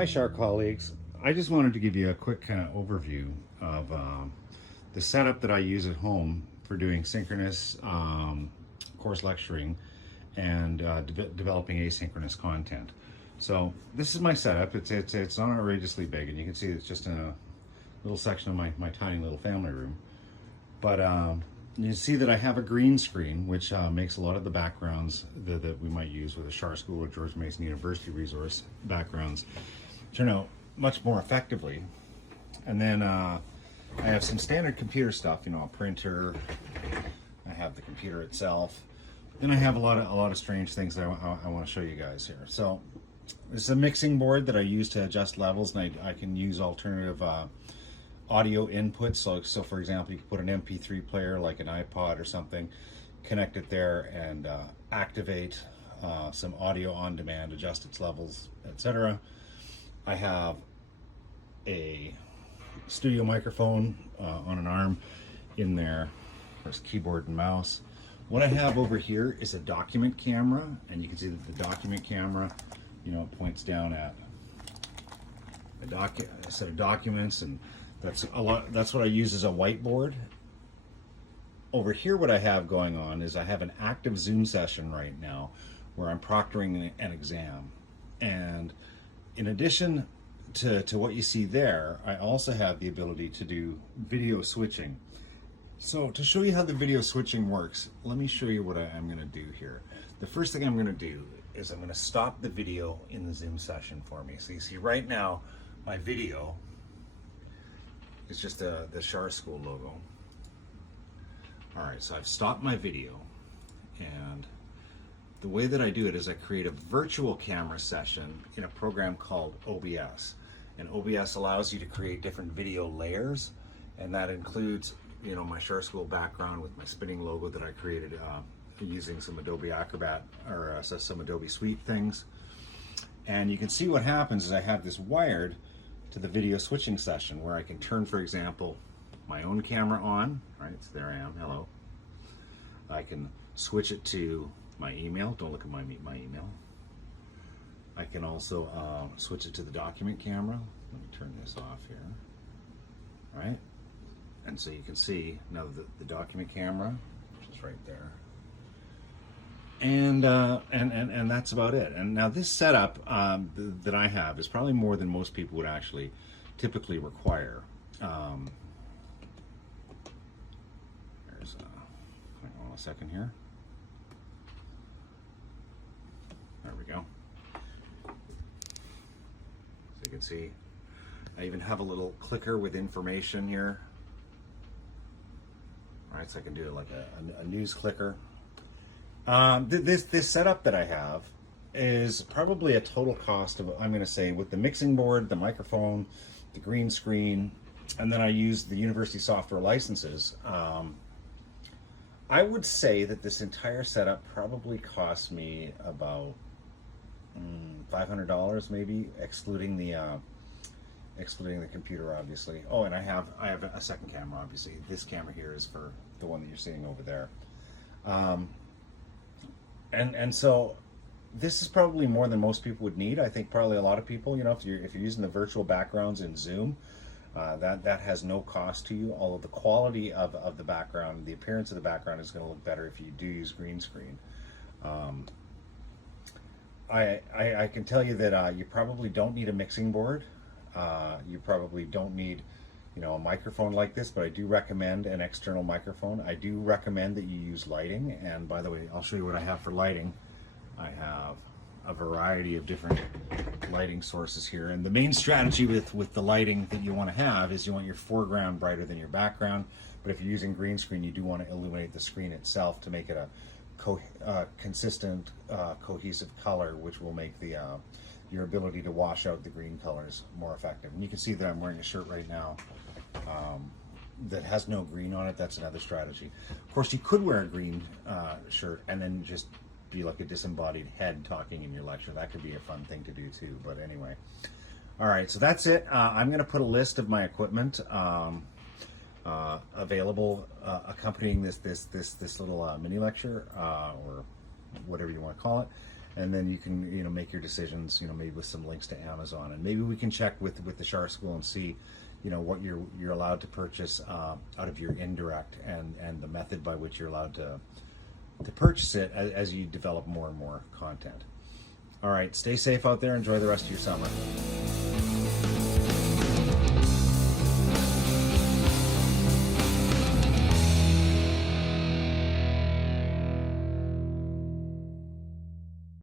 Hi, Schar colleagues. I just wanted to give you a quick kind of overview of the setup that I use at home for doing synchronous course lecturing and developing asynchronous content. So this is my setup. It's not outrageously big, and you can see it's just in a little section of my tiny little family room. But you see that I have a green screen, which makes a lot of the backgrounds that we might use with a Schar School or George Mason University resource backgrounds turn out much more effectively. And then I have some standard computer stuff, you know, a printer. I have the computer itself. Then I have a lot of strange things that I want to show you guys here. So this is a mixing board that I use to adjust levels, and I can use alternative audio inputs. So for example, you can put an MP3 player like an iPod or something, connect it there, and activate some audio on demand, adjust its levels, etc. I have a studio microphone on an arm in there. There's keyboard and mouse. What I have over here is a document camera, and you can see that the document camera, you know, points down at a set of documents, and that's what I use as a whiteboard. Over here, what I have going on is I have an active Zoom session right now where I'm proctoring an exam. And in addition to what you see there, I also have the ability to do video switching. So to show you how the video switching works, let me show you what I'm going to do here. The first thing I'm going to do is I'm going to stop the video in the Zoom session for me. So you see right now, my video is just the Schar School logo. All right, so I've stopped my video, and the way that I do it is I create a virtual camera session in a program called OBS. And OBS allows you to create different video layers, and that includes, you know, my Schar School background with my spinning logo that I created using some Adobe Acrobat or some Adobe Suite things. And you can see what happens is I have this wired to the video switching session where I can turn, for example, my own camera on, right? So there I am, hello. I can switch it to my email. Don't look at my email. I can also switch it to the document camera. Let me turn this off here. All right, and so you can see now the document camera, which is right there, and that's about it. And now this setup that I have is probably more than most people would actually typically require. There's hang on a second here. There we go. So you can see I even have a little clicker with information here. All right, so I can do like a news clicker. This setup that I have is probably a total cost of, I'm going to say, with the mixing board, the microphone, the green screen, and then I use the university software licenses. I would say that this entire setup probably cost me about $500 maybe, excluding the computer, obviously. Oh, and I have a second camera, obviously. This camera here is for the one that you're seeing over there. And so this is probably more than most people would need. I think probably a lot of people, you know, if you're using the virtual backgrounds in Zoom, that has no cost to you. Although the quality of the background, the appearance of the background is going to look better if you do use green screen. I can tell you that you probably don't need a mixing board. You probably don't need, you know, a microphone like this, but I do recommend an external microphone. I do recommend that you use lighting. And by the way, I'll show you what I have for lighting. I have a variety of different lighting sources here. And the main strategy with the lighting that you want to have is you want your foreground brighter than your background. But if you're using green screen, you do want to illuminate the screen itself to make it a consistent, cohesive color, which will make the your ability to wash out the green colors more effective. And you can see that I'm wearing a shirt right now that has no green on it. That's another strategy. Of course, you could wear a green shirt and then just be like a disembodied head talking in your lecture. That could be a fun thing to do too. But anyway, all right. So that's it. I'm going to put a list of my equipment available accompanying this little mini lecture or whatever you want to call it. and then you can, you know, make your decisions, you know, maybe with some links to Amazon, and maybe we can check with the Schar School and see, you know, what you're allowed to purchase out of your indirect, and the method by which you're allowed to purchase it as you develop more and more content. All right, stay safe out there. Enjoy the rest of your summer.